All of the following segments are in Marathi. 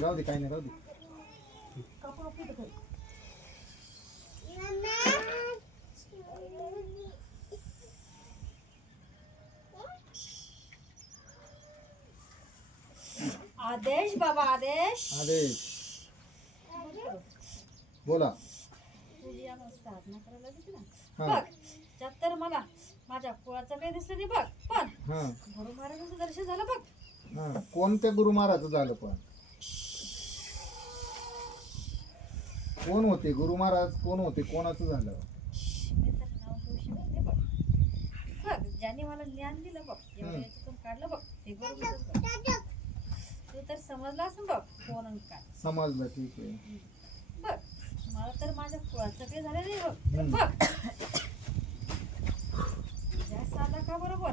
राहू दे काही नाही राहू दे. आदेश बाबा आदेश. आदेश बोला. तुझी याला साधना करायला लागली ना. हा. बघ त्यात तर मला माझ्या कुळाचं काही दिसलं नाही बघ. पण हा गुरु महाराजांचं दर्शन झालं बघ. हा कोणत्या गुरु महाराजचं झालं पण? कोण होते गुरु महाराज? कोण होते? कोणाचं झालं? मी तर नाव घेऊ शकत नाही बघ. बघ ज्यांनी मला ज्ञान दिलं बघ, एवढं याच्यातून काढलं बघ, ते गुरु महाराज बघ. तू तर समजला असं बघ कोण आणि काय. समजलं. ठीक आहे. बघ मला तर माझ्या कुळाचं काही झालं नाही बघ. तर बघ ज्या साधका बरोबर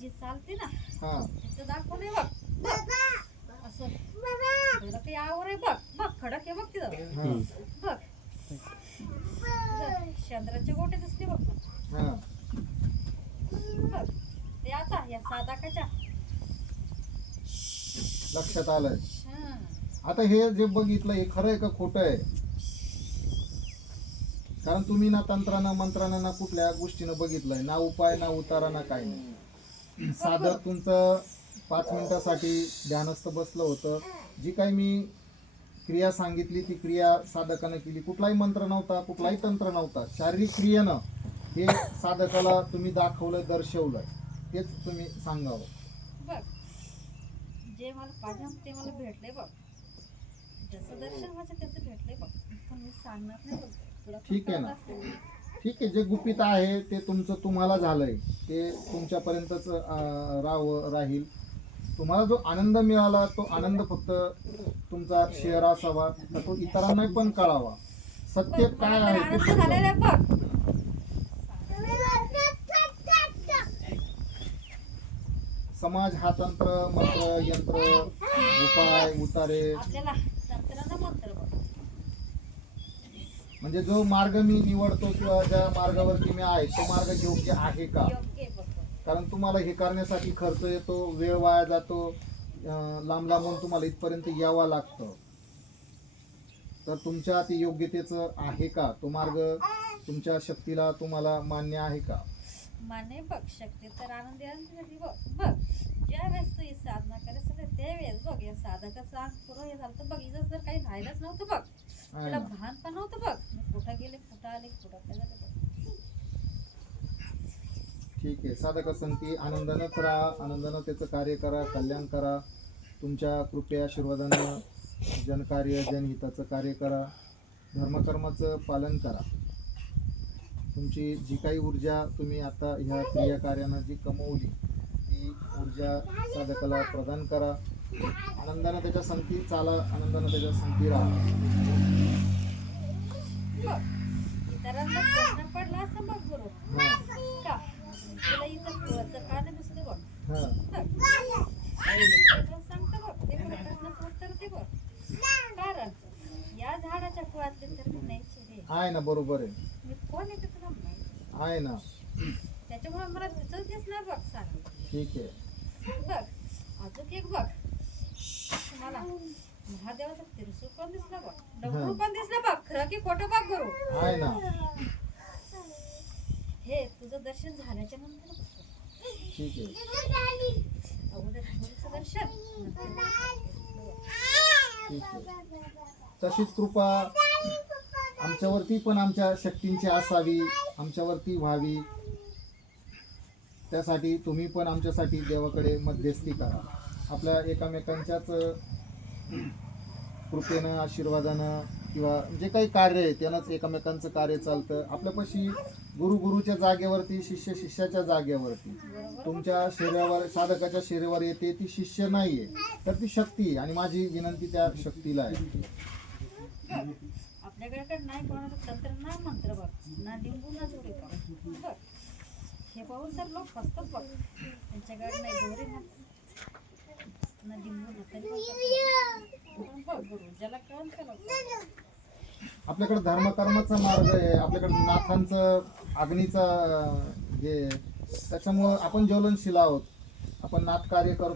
जी चालते ना हा तिचं दाखव नाही बघ. असं थोडं काही आवर आहे बघ. बघ खडक आहे बघ तिथं. हा बघ चंद्राचे गोटे दिसले बघ. हा बघ ते आता या साधकाच्या लक्षात आलंय. हा. आता हे जे बघितलं हे खरं आहे का खोटं आहे? कारण तुम्ही ना तंत्रानं मंत्रानं ना कुठल्या गोष्टीनं बघितलंय ना, उपाय ना उतारा ना काही नाही. साधं तुमचं 5 मिनिटासाठी ध्यानस्थ बसलं होतं. जी काही मी क्रिया सांगितली ती क्रिया साधकानं केली. कुठलाही मंत्र नव्हता, कुठलाही तंत्र नव्हता. शारीरिक क्रियेनं हे साधकाला तुम्ही दाखवलंय, दर्शवलंय. तेच तुम्ही सांगावं. बघ जे मला पाहिजे ते मला भेटले बघ. ज्याचं दर्शन व्हायचं त्याचं भेटले बघ. पण मी सांगणार नाही बघ. तुला पण ठीक आहे कळत ना. असेल. ठीक आहे. जे गुपित आहे ते तुमचं तुम्हाला झालंय ते तुमच्यापर्यंतच राहील. तुम्हाला जो आनंद मिळाला तो आनंद फक्त तुमचा शेअर असावा, तर तो इतरांना पण कळावा. सत्य बघ, काय मला आहे तर ते आनंद समजावं. झालेला आहे बघ. समाज हा तंत्र मंत्र यंत्र उपाय उतारे आपल्याला तंत्रानं मंत्र बघ. म्हणजे जो मार्ग मी निवडतो किंवा ज्या मार्गावरती मी आहे तो मार्ग योग्य आहे का? योग्य आहे बघ. कारण तुम्हाला हे करण्यासाठी खर्च येतो, वेळ वाया जातो, लांब लांबून तुम्हाला इथपर्यंत यावं लागतं. तर तुमच्या ते योग्यतेचं आहे का? तो मार्ग तुमच्या शक्तीला तुम्हाला मान्य आहे का? माने बघ शक्ती तर आनंदी आनंदी बघ. बघ ज्या वेळेस तू ही साधना करायचं ना त्यावेळेस बघ या साधकाचं आग पुरं हे झालं तर बघ हिचं जर काही राहिलंच नव्हतं बघ. आहे तुला ना. भान पण नव्हतं बघ. मी कुठं गेले कुठं आले कुठं काय झालं बघ. ठीक आहे. साधक संगती आनंदानंच राहा, आनंदानं त्याचं कार्य करा, कल्याण करा. तुमच्या कृपया आशीर्वादानं जनकार्य जनहिताचं कार्य करा, धर्मकर्माचं पालन करा. तुमची जी काही ऊर्जा तुम्ही आता ह्या क्रियाकार्यानं जी कमवली ती ऊर्जा साधकाला प्रदान करा. आनंदानं त्याच्या संगती चाला, आनंदानं त्याच्या संगती राहा. बघ इतरांना प्रश्न पडला असं बघ गुरु हां का तुला हिचं कुळाचं का नाही दिसलं बघ. हां तुला सांगतो बघ ते बघ प्रश्नाचं उत्तर ते बघ. कारण या झाडाच्या कुळातले तर मी नाहीचे रे. आहे ना. बरोबर आहे. मी कोण येते तुला माहिती. आहे ना. त्याच्यामुळे मला तुझंच दिसणार बघ सांग. ठीक आहे. बघ अजून एक बघ मला महादेवाचा त्रिशूळ पण दिसला बघ. डमरू पण दिसलं बघ. खरं की खोटं बघ गुरु. आहे ना. हे तुझं दर्शन झाल्याच्या नंतर ठीक आहे. अगोदर गुरुचं दर्शन ठीक आहे. तशीच कृपा आमच्यावरती पण आमच्या शक्तींची असावी, आमच्यावरती व्हावी. त्यासाठी तुम्ही पण आमच्यासाठी देवाकडे मध्यस्थी करा. आपल्या एकामेकांच्याच कृपेनं आशीर्वादानं किंवा जे काही कार्य आहे त्यानंच एकामेकांचं कार्य चालतं. आपल्यापाशी गुरु गुरुच्या जागेवरती, शिष्य शिष्याच्या जागेवरती. तुमच्या शरीरावर साधकाच्या शरीरावर येते ती शिष्य नाहीये, तर ती शक्ती आहे. आणि माझी विनंती त्या शक्तीला आहे. आपल्याकडे नाही कोणाचं तंत्र ना मंत्र बघ ना लिंबू ना जोडी बघ. बघ हे पाहून तर लोक फसतात बघ. त्यांच्याकडे नाही दोरे ना लिंबू ना तरी बघ गुरु ज्याला कळून त्याला. आपल्याकडे धर्मकर्माचा मार्ग आहे, आपल्याकडे नाथांचं अग्नीचा हे, त्याच्यामुळं आपण ज्वलनशील आहोत. आपण नाथ कार्य करतो.